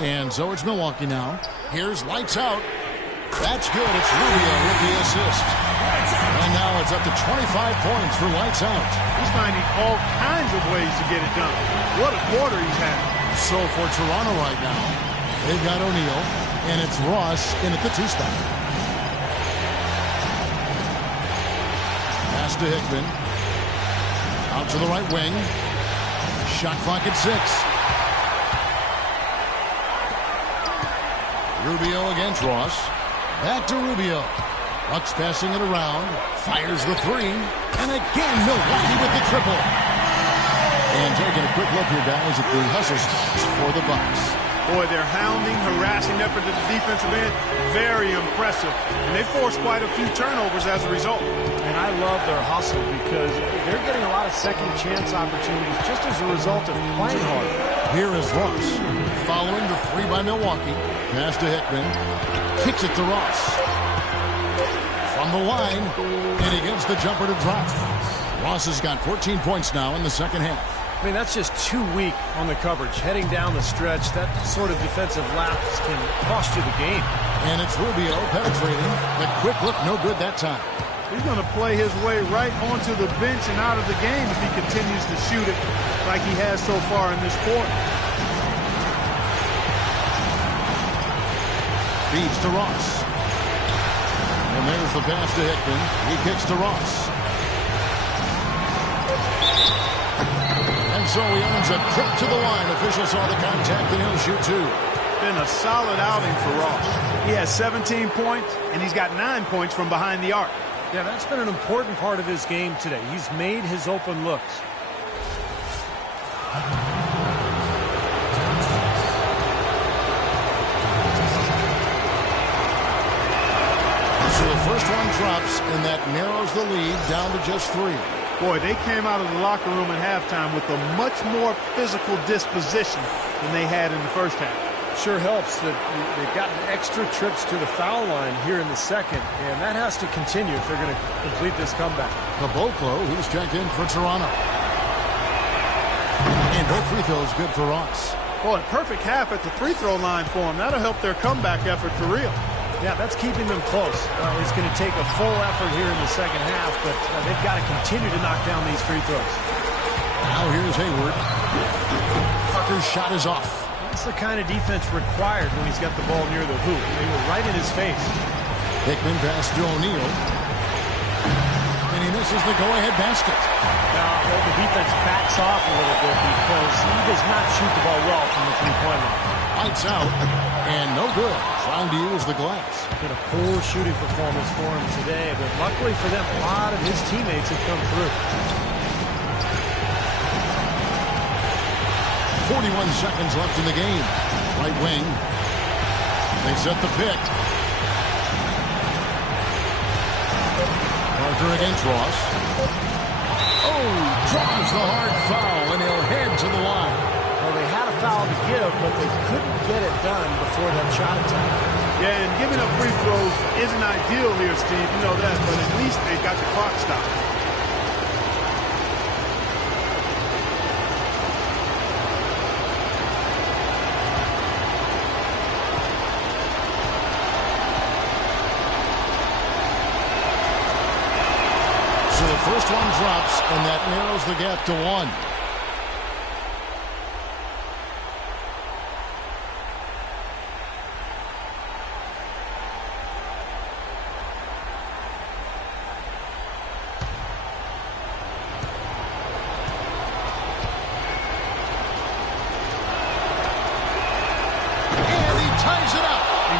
And so it's Milwaukee now. Here's lights out. That's good. It's Rubio with the assist. And now it's up to 25 points for lights out. He's finding all kinds of ways to get it done. What a quarter he's had. So for Toronto right now, they've got O'Neal, and it's Ross in at the 2 spot. Pass to Hickman. Out to the right wing. Shot clock at 6. Rubio against Ross. Back to Rubio. Bucks passing it around. Fires the 3. And again, Milwaukee with the triple. And taking a quick look here, guys, at the hustle stats for the Bucks. Boy, their hounding, harassing effort at the defensive end, very impressive. And they forced quite a few turnovers as a result. And I love their hustle because they're getting a lot of second chance opportunities just as a result of playing hard. Here is Ross. Following the 3 by Milwaukee. Pass to Hickman. Kicks it to Ross. From the line. And he gets the jumper to drop. Ross has got 14 points now in the second half. I mean, that's just too weak on the coverage. Heading down the stretch, that sort of defensive lapse can cost you the game. And it's Rubio penetrating. The quick look, no good that time. He's going to play his way right onto the bench and out of the game if he continues to shoot it like he has so far in this quarter. Feeds to Ross. And there's the pass to Hickman. He kicks to Ross. And so he earns a trip to the line. Official saw the contact and he'll shoot 2. Been a solid outing for Ross. He has 17 points, and he's got 9 points from behind the arc. Yeah, that's been an important part of his game today. He's made his open looks. So the first one drops, and that narrows the lead down to just 3. Boy, they came out of the locker room at halftime with a much more physical disposition than they had in the first half. Sure helps that they've gotten extra trips to the foul line here in the second, and that has to continue if they're going to complete this comeback. Caboclo, he's checked in for Toronto. And both free throws good for Ross. Boy, perfect half at the free throw line for him. That'll help their comeback effort for real. Yeah, that's keeping them close. It's going to take a full effort here in the second half, but they've got to continue to knock down these free throws. Now here's Hayward. Parker's shot is off. That's the kind of defense required when he's got the ball near the hoop. They were right in his face. Hickman pass to O'Neal. And he misses the go-ahead basket. Now, the defense backs off a little bit because he does not shoot the ball well from the three-point line. Lights out, and no good. Trying to use the glass. Been a poor shooting performance for him today, but luckily for them, a lot of his teammates have come through. 41 seconds left in the game. Right wing. They set the pick. Parker against Ross. Oh, draws the hard foul, and he'll head to the line. Well, they had a foul to give, but they couldn't get it done before that shot attempt. Yeah, and giving up free throws isn't ideal here, Steve. You know that, but at least they got the clock stopped. So the first one drops, and that narrows the gap to 1.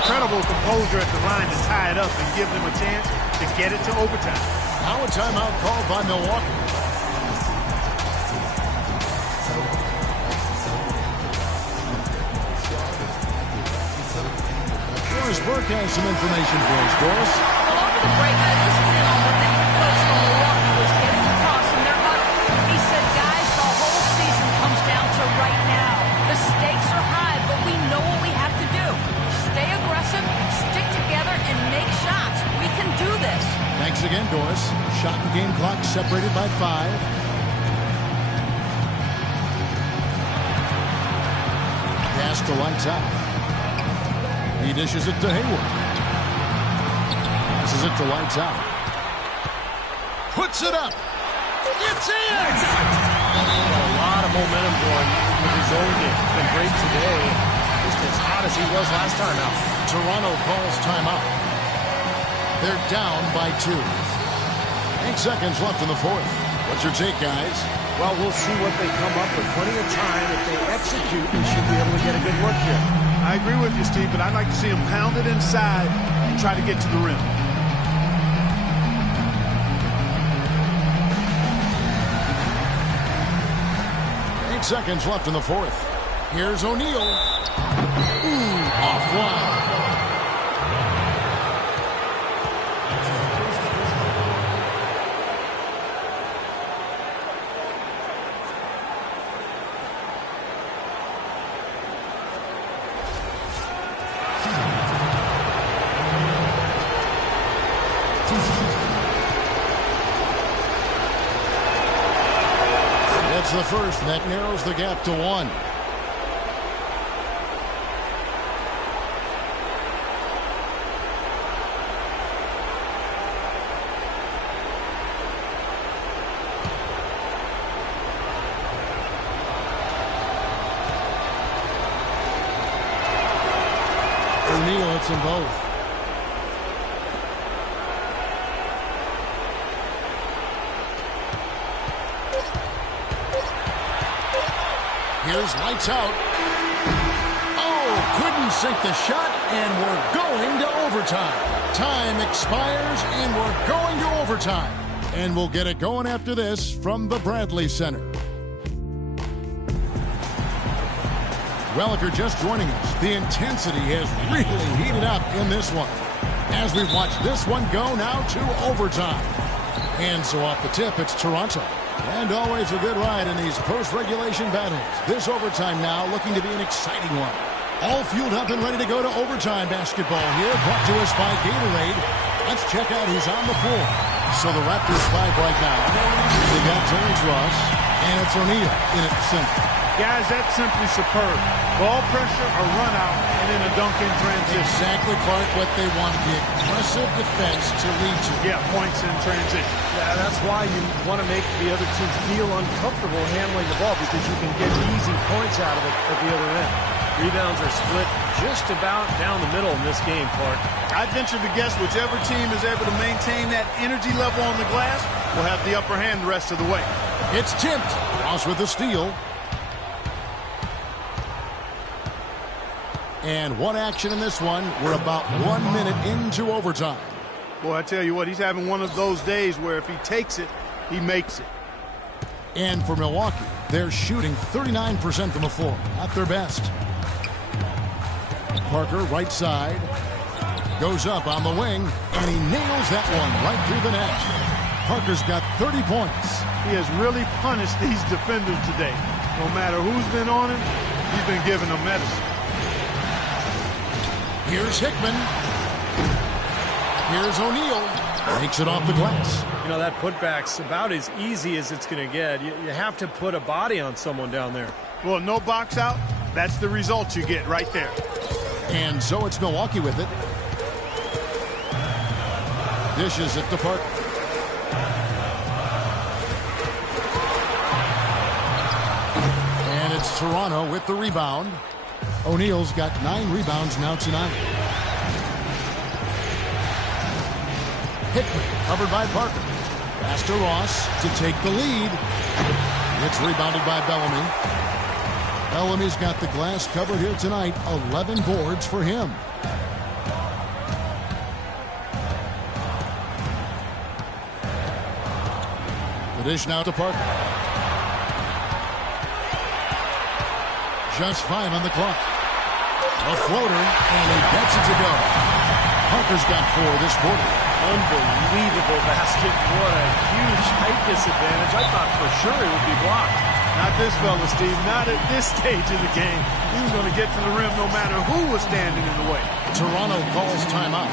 Incredible composure at the line to tie it up and give them a chance to get it to overtime. Now a timeout called by Milwaukee. Doris Burke has some information for us. Doris? Well, over the break, I listened in on what the head coach from Milwaukee was getting across in their huddle. He said, guys, the whole season comes down to right now. The stakes are high, but we know what we have to do. Stay aggressive, stick together, and make shots. We can do this. Thanks again, Doris. Shot and game clock separated by 5. Pass to lights out. He dishes it to Hayward. Passes it to Lights Out. Puts it up. It's in! Got a lot of momentum going with his own game. Been great today. Just as hot as he was last time out. Toronto calls timeout. They're down by 2. 8 seconds left in the fourth. What's your take, guys? Well, we'll see what they come up with. Plenty of time. If they execute, they should be able to get a good look here. I agree with you, Steve, but I'd like to see him pound it inside and try to get to the rim. Seconds left in the fourth. Here's O'Neal. Offline. The first, and that narrows the gap to 1. O'Neal hits them both. Here's Lights Out. Oh, couldn't sink the shot, and we're going to overtime. Time expires, and we're going to overtime. And we'll get it going after this from the Bradley Center. Welliker just joining us. The intensity has really heated up in this one. As we watch this one go now to overtime. And so off the tip, it's Toronto. And always a good ride in these post-regulation battles. This overtime now looking to be an exciting one. All fueled up and ready to go to overtime basketball here, brought to us by Gatorade. Let's check out who's on the floor. So the Raptors 5 right now. They got Terrence Ross, and it's O'Neal in at the center. Guys, that's simply superb. Ball pressure, a run out, and then a dunk in transition. Exactly, Clark, what they want, the aggressive defense to lead to. Yeah, points in transition. Yeah, that's why you want to make the other team feel uncomfortable handling the ball, because you can get easy points out of it at the other end. Rebounds are split just about down the middle in this game, Clark. I'd venture to guess whichever team is able to maintain that energy level on the glass will have the upper hand the rest of the way. It's tipped. Ross with the steal. And one action in this one. We're about 1 minute into overtime. Boy, I tell you what, he's having one of those days where if he takes it, he makes it. And for Milwaukee, they're shooting 39% from the floor. Not their best. Parker, right side. Goes up on the wing, and he nails that one right through the net. Parker's got 30 points. He has really punished these defenders today. No matter who's been on him, he's been giving them medicine. Here's Hickman. Here's O'Neal. Takes it off the glass. You know, that putback's about as easy as it's going to get. You have to put a body on someone down there. Well, no box out. That's the result you get right there. And so it's Milwaukee with it. Dishes it to Parker. And it's Toronto with the rebound. O'Neal's got 9 rebounds now tonight. Hickman covered by Parker. Pass to Ross to take the lead. It's rebounded by Bellamy. Bellamy's got the glass covered here tonight. 11 boards for him. The dish now to Parker. Just 5 on the clock. A floater, and he gets it to go. Parker's got 4 this quarter. Unbelievable basket. What a huge height disadvantage. I thought for sure it would be blocked. Not this fella, Steve. Not at this stage of the game. He was going to get to the rim no matter who was standing in the way. Toronto calls timeout.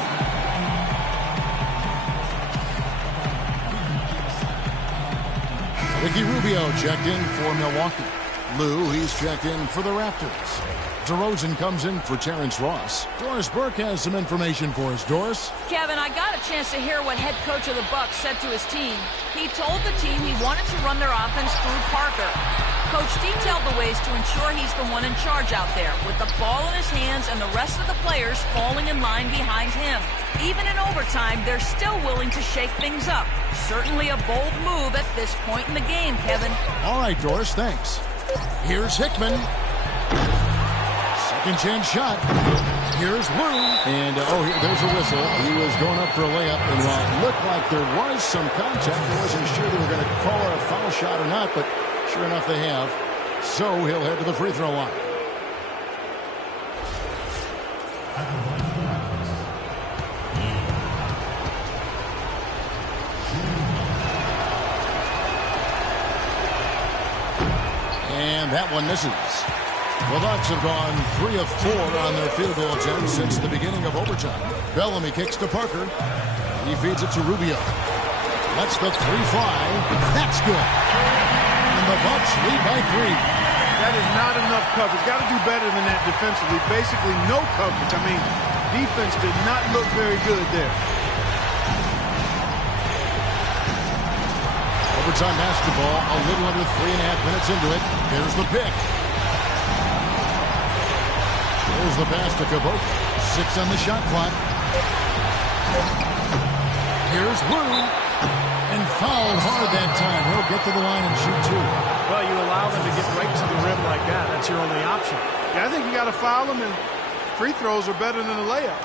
Ricky Rubio checked in for Milwaukee. Lou, he's checked in for the Raptors. DeRozan comes in for Terrence Ross. Doris Burke has some information for us. Doris? Kevin, I got a chance to hear what head coach of the Bucks said to his team. He told the team he wanted to run their offense through Parker. Coach detailed the ways to ensure he's the one in charge out there, with the ball in his hands and the rest of the players falling in line behind him. Even in overtime, they're still willing to shake things up. Certainly a bold move at this point in the game, Kevin. All right, Doris, thanks. Here's Hickman. Second chance shot. Here's Lou. And, there's a whistle. He was going up for a layup, and while it looked like there was some contact, I wasn't sure they were going to call it a foul shot or not, but sure enough they have. So he'll head to the free throw line. And that one misses. The Bucks have gone 3 of 4 on their field goal attempts since the beginning of overtime. Bellamy kicks to Parker. He feeds it to Rubio. Lets the 3 fly. That's good. And the Bucks lead by 3. That is not enough coverage. Got to do better than that defensively. Basically no coverage. I mean, defense did not look very good there. Overtime basketball, a little under 3.5 minutes into it. Here's the pick. Here's the pass to Caboclo. 6 on the shot clock. Here's Lou. And fouled hard that time. He'll get to the line and shoot 2. Well, you allow them to get right to the rim like that. That's your only option. Yeah, I think you got to foul them, and free throws are better than a layup.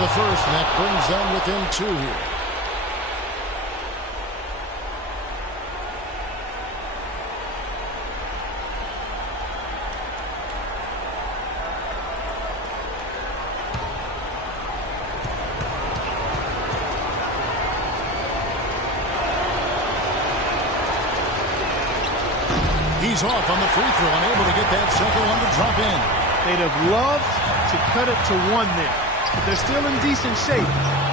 The first, and that brings them within 2 here. He's off on the free throw, unable to get that second one to drop in. They'd have loved to cut it to 1 there. But they're still in decent shape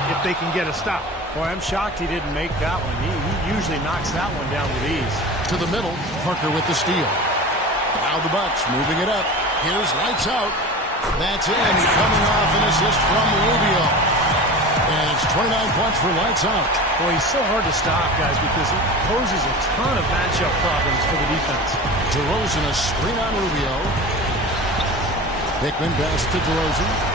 if they can get a stop. Boy, I'm shocked he didn't make that one. He usually knocks that one down with ease. To the middle, Parker with the steal. Now the Bucks moving it up. Here's lights out. That's in. Coming off an assist from Rubio. And it's 29 points for lights out. Boy, he's so hard to stop, guys, because he poses a ton of matchup problems for the defense. DeRozan a screen on Rubio. Hickman pass to DeRozan.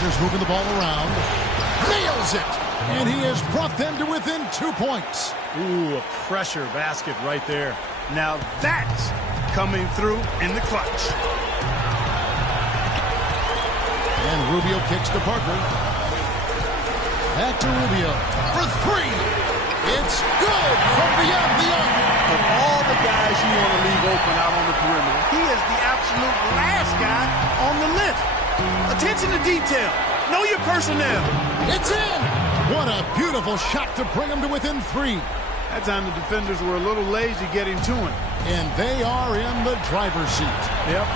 Raptors moving the ball around. Nails it! And he has brought them to within 2 points. Ooh, a pressure basket right there. Now that's coming through in the clutch. And Rubio kicks to Parker. Back to Rubio for 3. It's good from beyond the arc. Of all the guys you want to leave open out on the perimeter, he is the absolute last guy on the list. Attention to detail. Know your personnel. It's in. What a beautiful shot to bring him to within 3. That time the defenders were a little lazy getting to him. And they are in the driver's seat. Yep,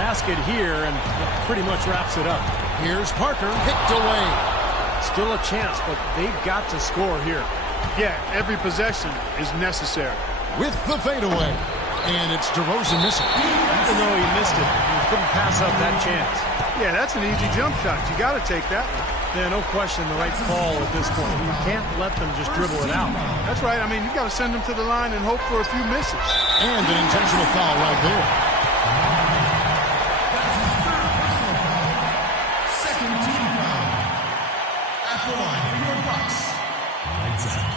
basket here and pretty much wraps it up. Here's Parker, picked away. Still a chance, but they've got to score here. Yeah, every possession is necessary. With the fadeaway. And it's DeRozan missing. Even though he missed it, he couldn't pass up that chance. Yeah, that's an easy jump shot. You got to take that one. Yeah, no question, the right call at this point. You can't let them just dribble it out. That's right. I mean, you got to send them to the line and hope for a few misses. And an intentional foul right there. Second team foul. At the line for your Bucks. Lights out.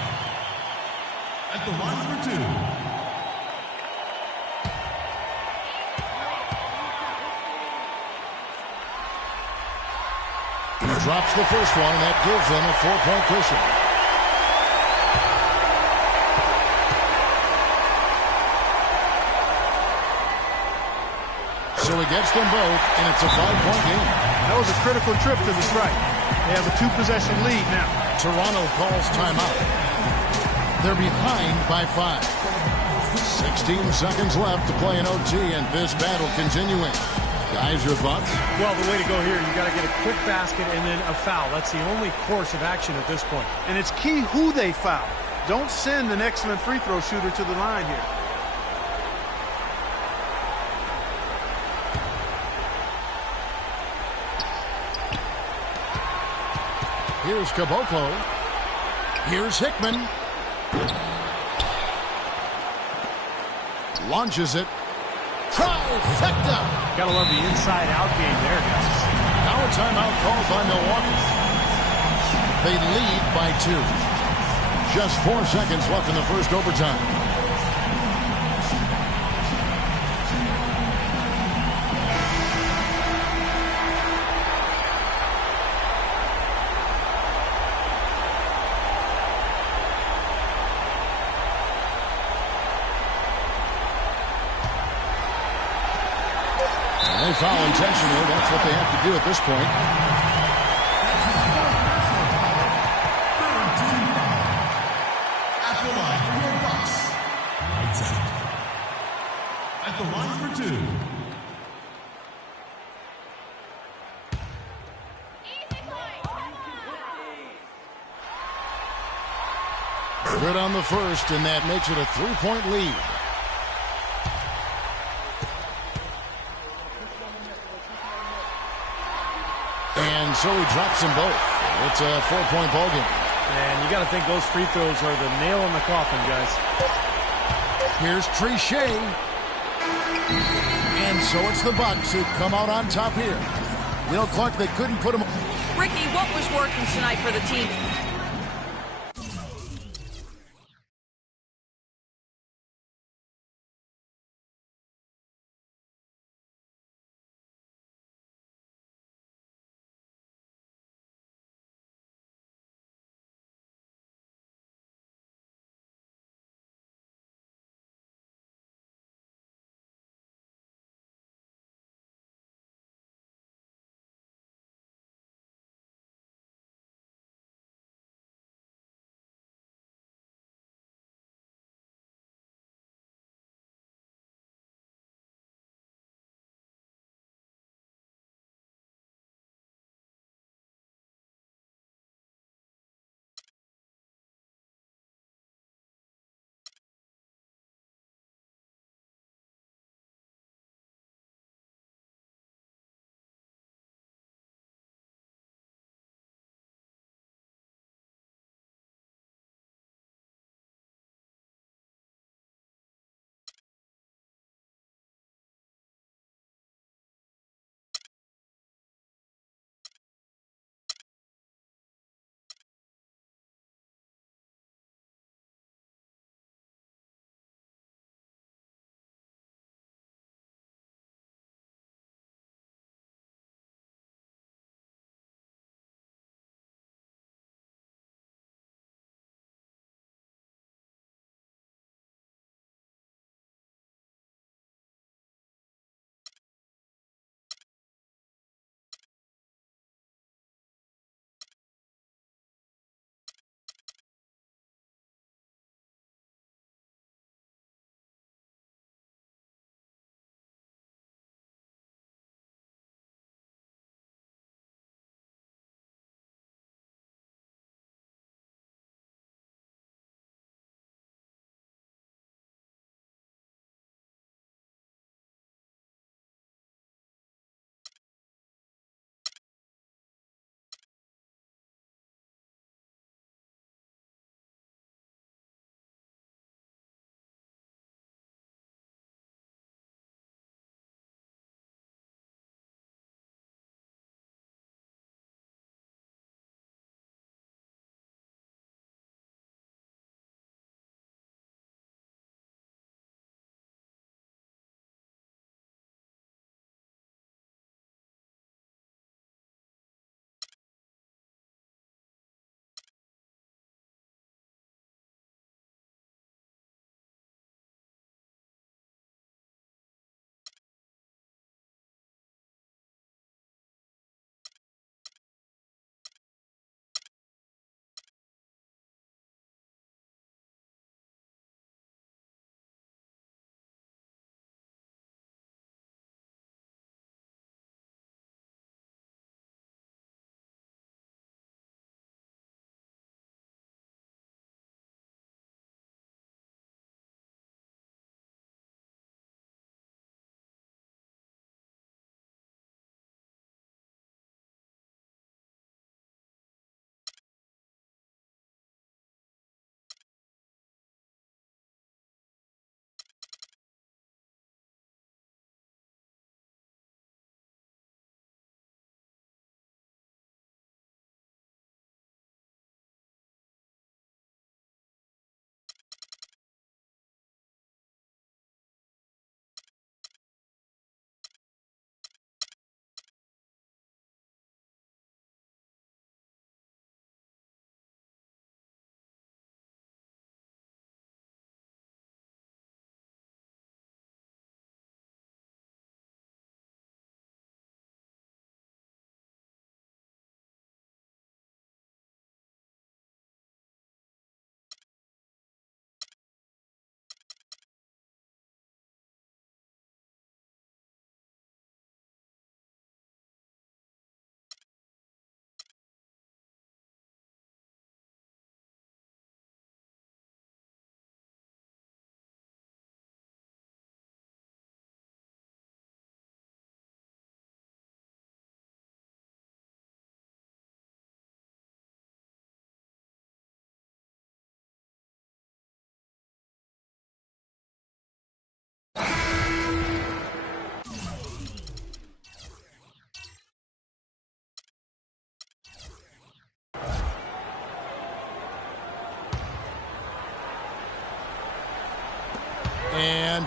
At the line for 2. Drops the first one, and that gives them a 4-point cushion. So he gets them both, and it's a 5-point game. That was a critical trip to the strike. They have a 2-possession lead now. Toronto calls timeout. They're behind by 5. 16 seconds left to play in OT, and this battle continuing. Guys, your thoughts? Well, the way to go here, you got to get a quick basket and then a foul. That's the only course of action at this point. And it's key who they foul. Don't send an excellent free throw shooter to the line here. Here's Caboclo. Here's Hickman. Launches it. Trifecta! Gotta love the inside-out game there, guys. Now a timeout called by Milwaukee. They lead by 2. Just 4 seconds left in the first overtime. They foul intentionally. That's what they have to do at this point. At the line for your Bucks. Lights out. At the line for 2. Good on the first, and that makes it a 3-point lead. And so he drops them both. It's a 4-point ball game. And you got to think those free throws are the nail in the coffin, guys. Here's Trichet. And so it's the Bucks who come out on top here. Clark, they couldn't put him. Ricky, what was working tonight for the team?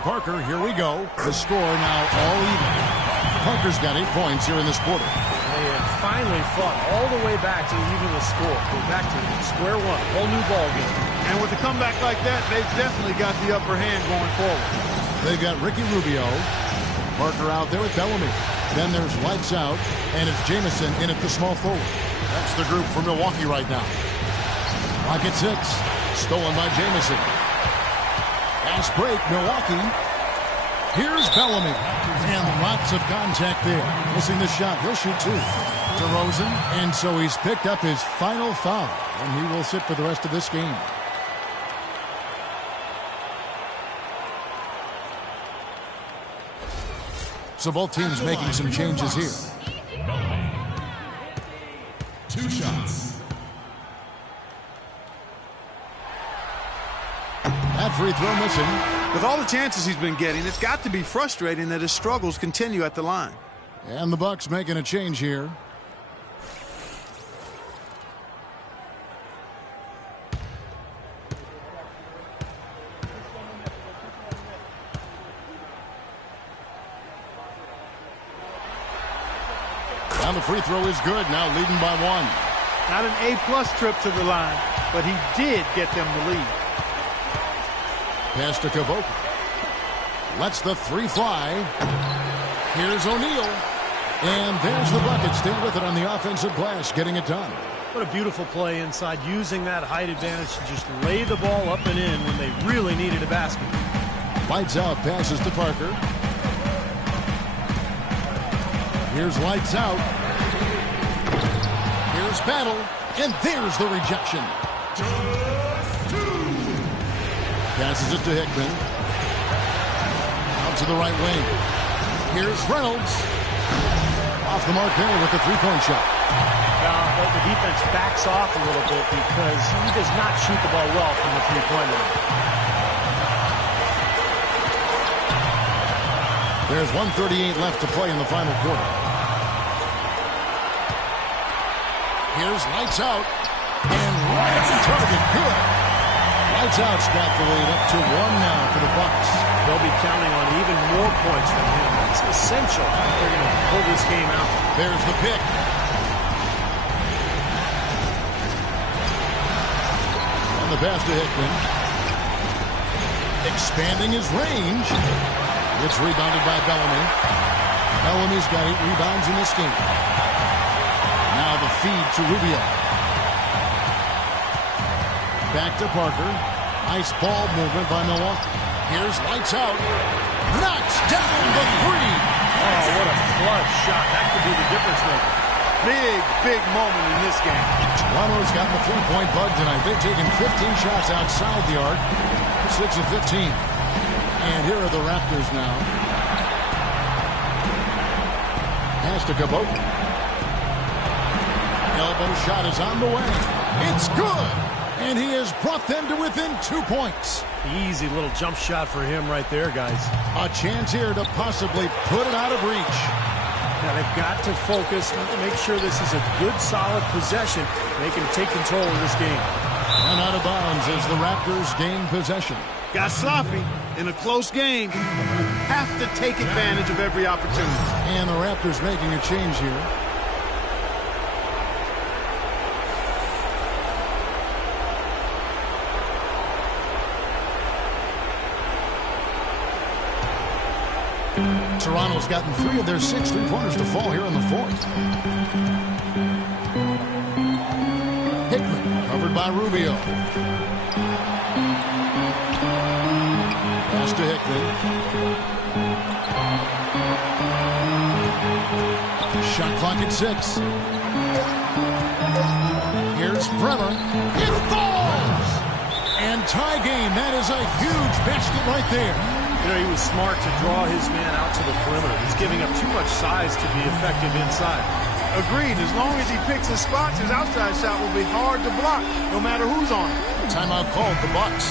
Parker. Here we go. The score now all even. Parker's got 8 points here in this quarter. They have finally fought all the way back to even the score. We're back to square one, whole new ball game. And with a comeback like that, they've definitely got the upper hand going forward. They've got Ricky Rubio. Parker out there with Bellamy. Then there's Lights Out, and it's Jamison in at the small forward. That's the group for Milwaukee right now. Clock at 6. Stolen by Jamison. Fast break, Milwaukee. Here's Bellamy. And lots of contact there. Missing the shot. He'll shoot 2. DeRozan. And so he's picked up his final foul. And he will sit for the rest of this game. So both teams making some changes here. 2 shots. That free throw missing. With all the chances he's been getting, it's got to be frustrating that his struggles continue at the line. And the Bucks making a change here. And the free throw is good, now leading by 1. Not an A-plus trip to the line, but he did get them the lead. Pass to Kavoka. Lets the 3 fly. Here's O'Neal. And there's the bucket. Stay with it on the offensive glass, getting it done. What a beautiful play inside, using that height advantage to just lay the ball up and in when they really needed a basket. Lights Out passes to Parker. Here's Lights Out. Here's Battle. And there's the rejection. Passes it to Hickman. Out to the right wing. Here's Reynolds. Off the mark there with the 3-point shot. The defense backs off a little bit because he does not shoot the ball well from the 3-point line. There's 1:38 left to play in the final quarter. Here's Lights Out. And right at the target. Good. Lights Out's got the lead up to 1 now for the Bucks. They'll be counting on even more points from him. That's essential if they're going to pull this game out. There's the pick. And the pass to Hickman. Expanding his range. It's rebounded by Bellamy. Bellamy's got 8 rebounds in this game. Now the feed to Rubio. Back to Parker. Nice ball movement by Milwaukee. Here's Lights Out. Knocks down the 3. Oh, what a clutch shot. That could be the difference maker. Big moment in this game. Toronto's got the 3-point bug tonight. They've taken 15 shots outside the arc. 6 of 15. And here are the Raptors now. Pass to Kavoka. Elbow shot is on the way. It's good. And he has brought them to within 2 points. Easy little jump shot for him right there, guys. A chance here to possibly put it out of reach. Now they've got to focus and make sure this is a good, solid possession. They can take control of this game. And out of bounds as the Raptors gain possession. Got sloppy in a close game. Have to take advantage of every opportunity. And the Raptors making a change here. Toronto's gotten 3 of their 6 3-pointers to fall here in the 4th. Hickman covered by Rubio. Pass to Hickman. Shot clock at 6. Here's Bremer. It falls! And tie game. That is a huge basket right there. You know, he was smart to draw his man out to the perimeter. He's giving up too much size to be effective inside. Agreed. As long as he picks his spots, his outside shot will be hard to block, no matter who's on it. Timeout called the Bucks.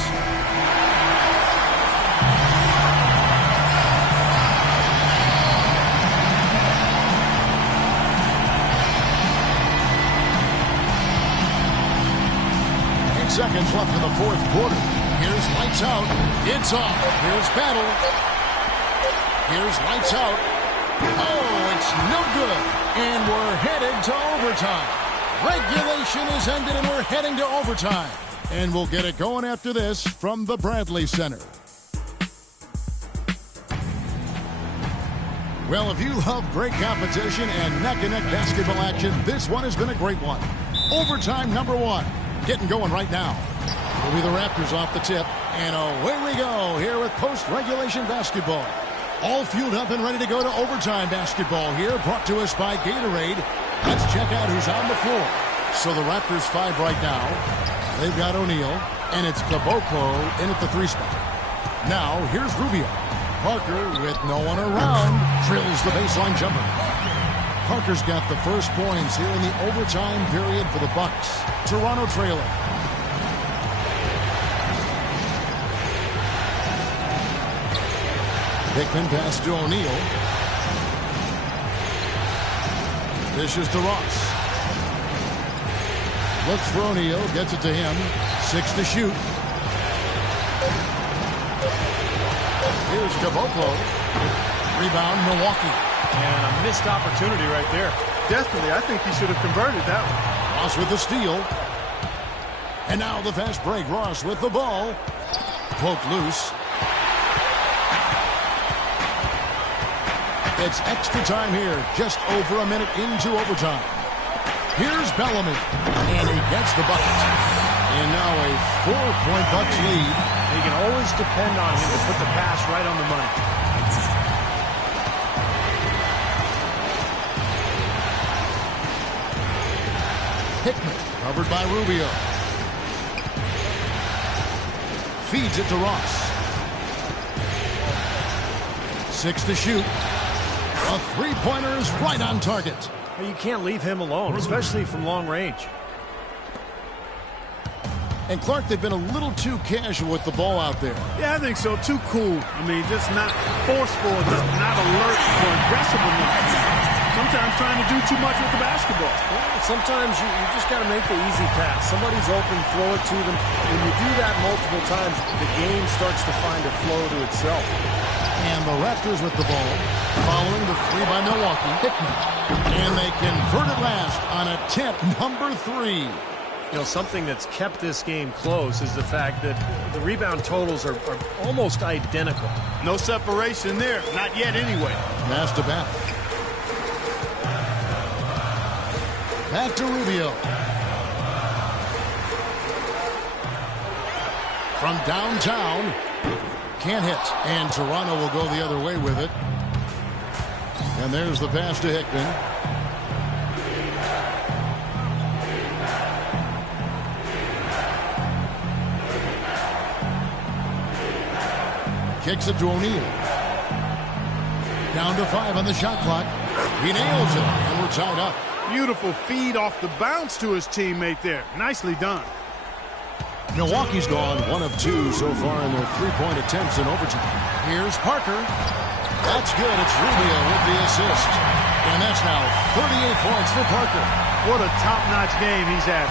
Seconds left in the 4th quarter. Here's lights out. It's off. Here's battle. Here's lights out. Oh, it's no good. And we're headed to overtime. Regulation is ended and we're heading to overtime. And we'll get it going after this from the Bradley Center. Well, if you love great competition and neck-and-neck basketball action, this one has been a great one. Overtime number 1. Getting going right now. Will be the Raptors off the tip. And away we go here with post-regulation basketball. All fueled up and ready to go to overtime basketball here, brought to us by Gatorade. Let's check out who's on the floor. So the Raptors 5 right now. They've got O'Neal, and it's Caboclo in at the 3 spot. Now, here's Rubio. Parker, with no one around, drills the baseline jumper. Parker's got the first points here in the overtime period for the Bucks. Toronto trailing. Hickman pass to O'Neal. Dishes to Ross. Looks for O'Neal, gets it to him. 6 to shoot. Here's Caboclo. Rebound, Milwaukee. And a missed opportunity right there. Definitely, I think he should have converted that one. Ross with the steal. And now the fast break. Ross with the ball. Poked loose. It's extra time here, just over a minute into overtime. Here's Bellamy, and he gets the bucket. And now a 4-point Bucks lead. You can always depend on him to put the pass right on the money. Hickman, covered by Rubio. Feeds it to Ross. 6 to shoot. A 3-pointer is right on target. You can't leave him alone, especially from long range. And Clark, they've been a little too casual with the ball out there. Yeah, I think so. Too cool. I mean, just not forceful enough, not alert or aggressive enough. Sometimes trying to do too much with the basketball. Well, sometimes you just got to make the easy pass. Somebody's open, throw it to them. When you do that multiple times, the game starts to find a flow to itself. And the Raptors with the ball, following the 3 by Milwaukee. Hickman. And they convert it last on attempt number 3. You know, something that's kept this game close is the fact that the rebound totals are almost identical. No separation there. Not yet anyway. Pass to back. Back to Rubio. From downtown. Can't hit. And Toronto will go the other way with it. And there's the pass to Hickman. Kicks it to O'Neal. Down to 5 on the shot clock. He nails it, and we're tied up. Beautiful feed off the bounce to his teammate there. Nicely done. Milwaukee's gone 1 of 2 so far in their 3-point attempts in overtime. Here's Parker. That's good. It's Rubio with the assist. And that's now 38 points for Parker. What a top-notch game he's had.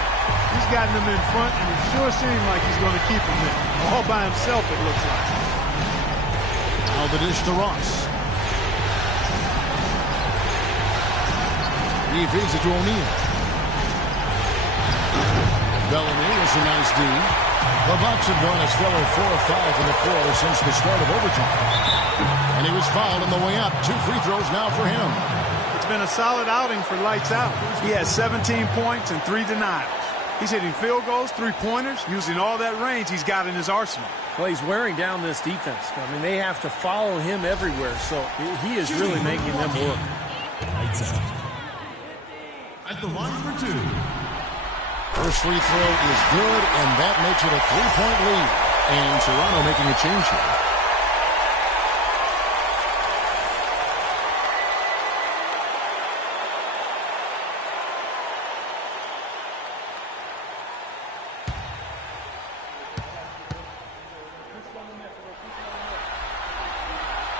He's gotten them in front, and it sure seems like he's going to keep them there. All by himself, it looks like. Now the dish to Ross. He feeds it to O'Neal. Bellamy is a nice D. The Bucks have gone a stellar 4 of 5 in the floor since the start of overtime. And he was fouled on the way up. 2 free throws now for him. It's been a solid outing for Lights Out. He has 17 points and 3 denials. He's hitting field goals, 3-pointers, using all that range he's got in his arsenal. Well, he's wearing down this defense. I mean, they have to follow him everywhere, so he is really making them work. Lights out. At the line for 2. First free throw is good, and that makes it a 3-point lead. And Toronto making a change here.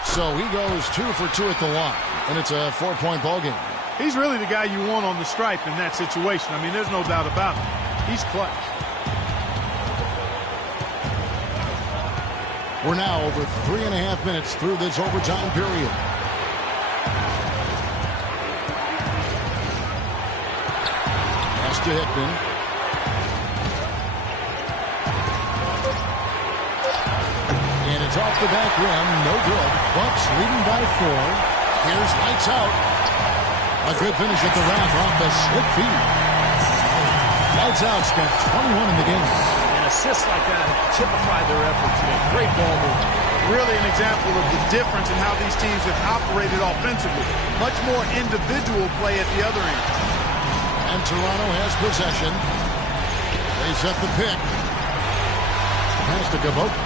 So he goes 2 for 2 at the line, and it's a 4-point ball game. He's really the guy you want on the stripe in that situation. I mean, there's no doubt about it. He's clutch. We're now over 3.5 minutes through this overtime period. Pass to Hickman. And it's off the back rim. No good. Bucks leading by 4. Here's lights out. A good finish at the rack off the slick feed. Lights out's got 21 in the game. And assists like that typified their effort today. Great ball movement. Really an example of the difference in how these teams have operated offensively. Much more individual play at the other end. And Toronto has possession. They set the pick. Pass to Gavoke.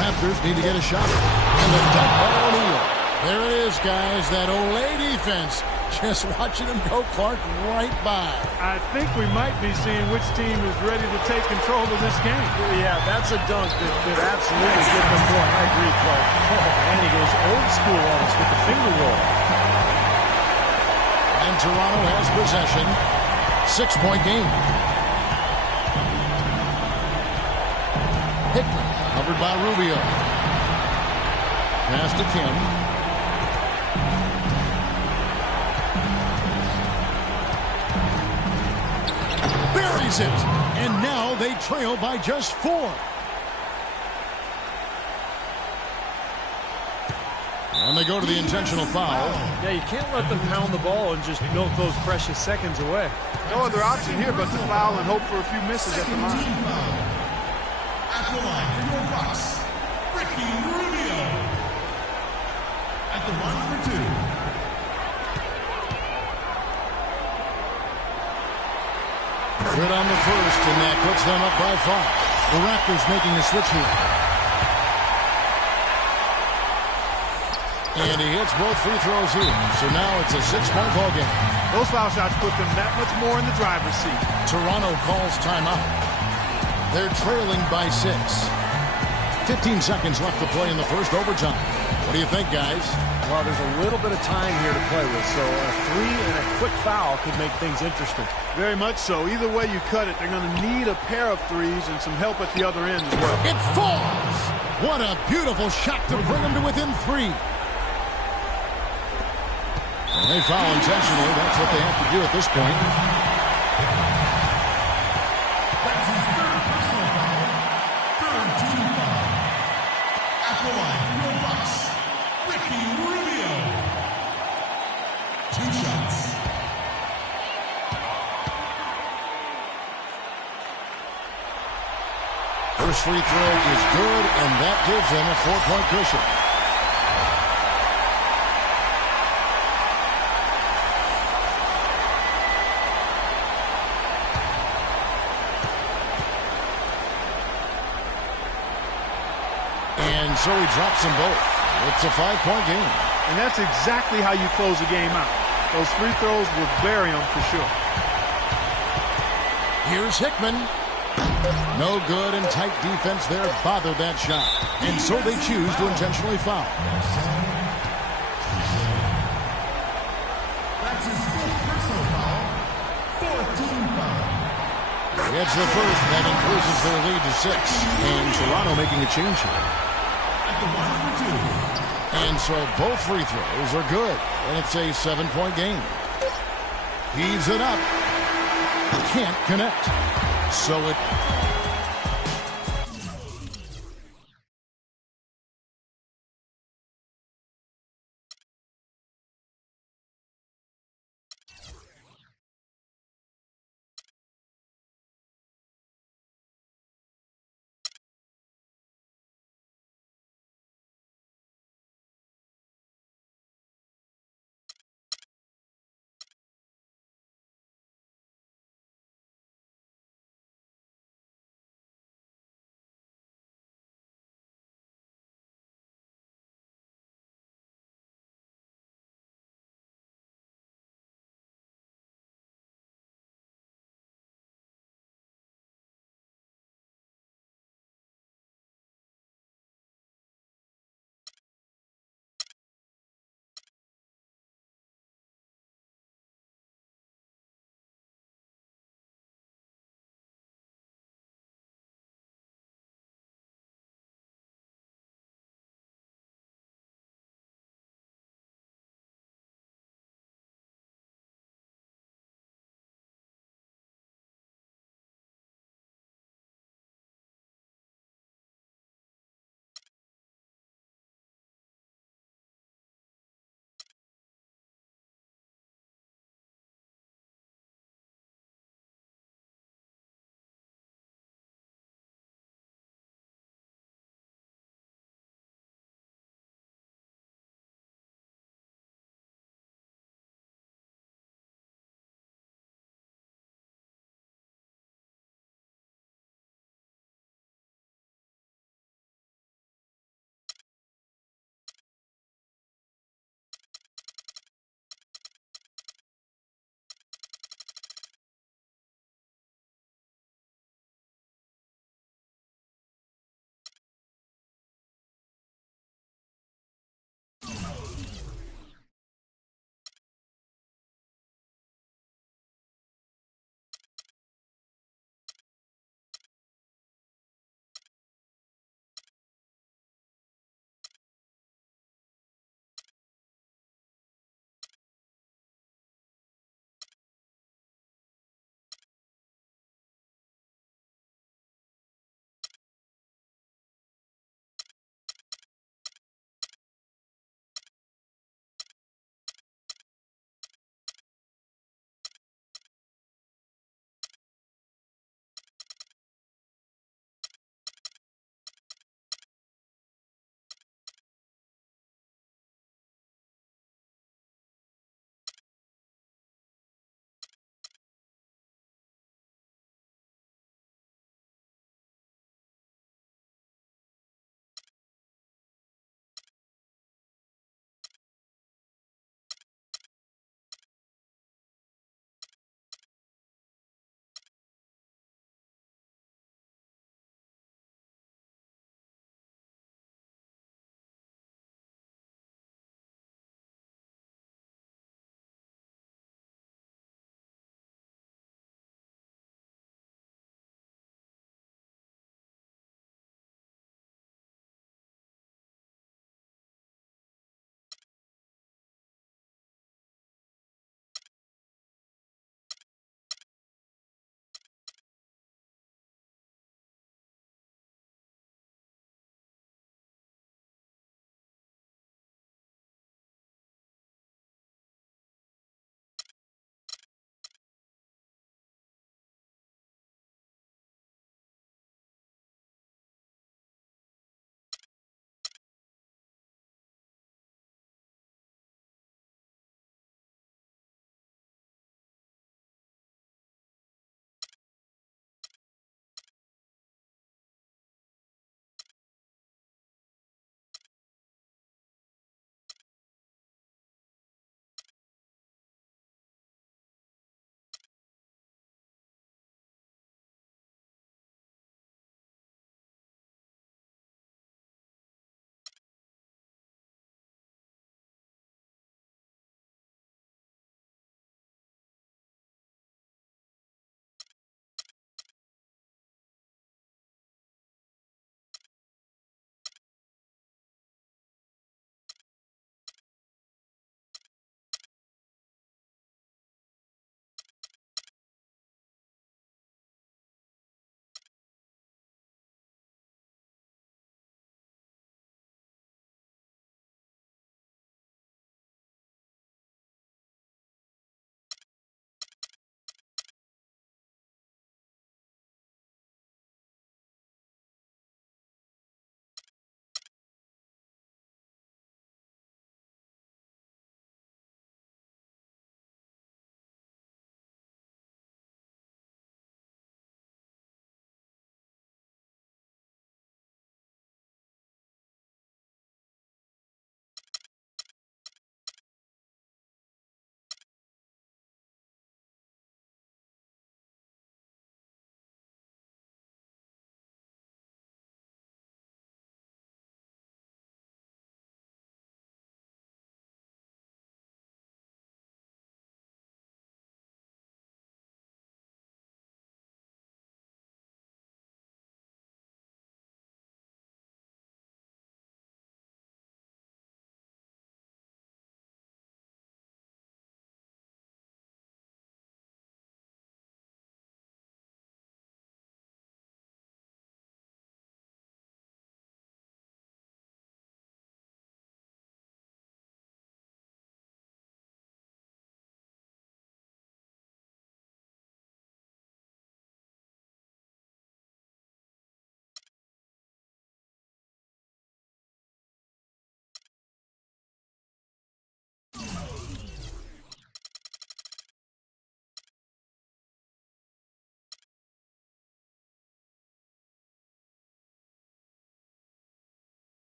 Raptors need to get a shot. And the dunk by O'Neal. There it is, guys. That Olay defense. Just watching him go, Clark, right by. I think we might be seeing which team is ready to take control of this game. Yeah, that's a dunk that could absolutely get them going. I agree, Clark. Oh, man, he goes old school on us with the finger roll. And Toronto has possession. 6-point game. Hickman covered by Rubio. Pass to Kim. Buries it. And now they trail by just 4. And they go to the intentional foul. Yeah, you can't let them pound the ball and just milk those precious seconds away. No other option here but to foul and hope for a few misses at the line. At the line for your Bucks, Ricky Rubio. At the line for 2. Good on the first, and that puts them up by 5. The Raptors making a switch here. And he hits both free throws here. So now it's a 6-point ball game. Those foul shots put them that much more in the driver's seat. Toronto calls timeout. They're trailing by 6. 15 seconds left to play in the first overtime. What do you think, guys? Well, there's a little bit of time here to play with, so a 3 and a quick foul could make things interesting. Very much so. Either way you cut it, they're going to need a pair of threes and some help at the other end as well. It falls! What a beautiful shot to bring them to within 3. Well, they foul intentionally. That's what they have to do at this point. That's his 3rd personal foul. 3rd team foul. At the line for your Bucks, Ricky Rubio. 2 shots. First free throw is good, and that gives them a 4-point cushion. And so he drops them both. It's a 5-point game. And that's exactly how you close a game out. Those free throws will bury them for sure. Here's Hickman. No good, and tight defense there bothered that shot. And so they choose to intentionally foul. That's his 5th personal foul. 4th team foul. It's the first that increases their lead to 6. And Toronto making a change here. At the line for 2. And so both free throws are good. And it's a 7-point game. Heaves it up. Can't connect. So it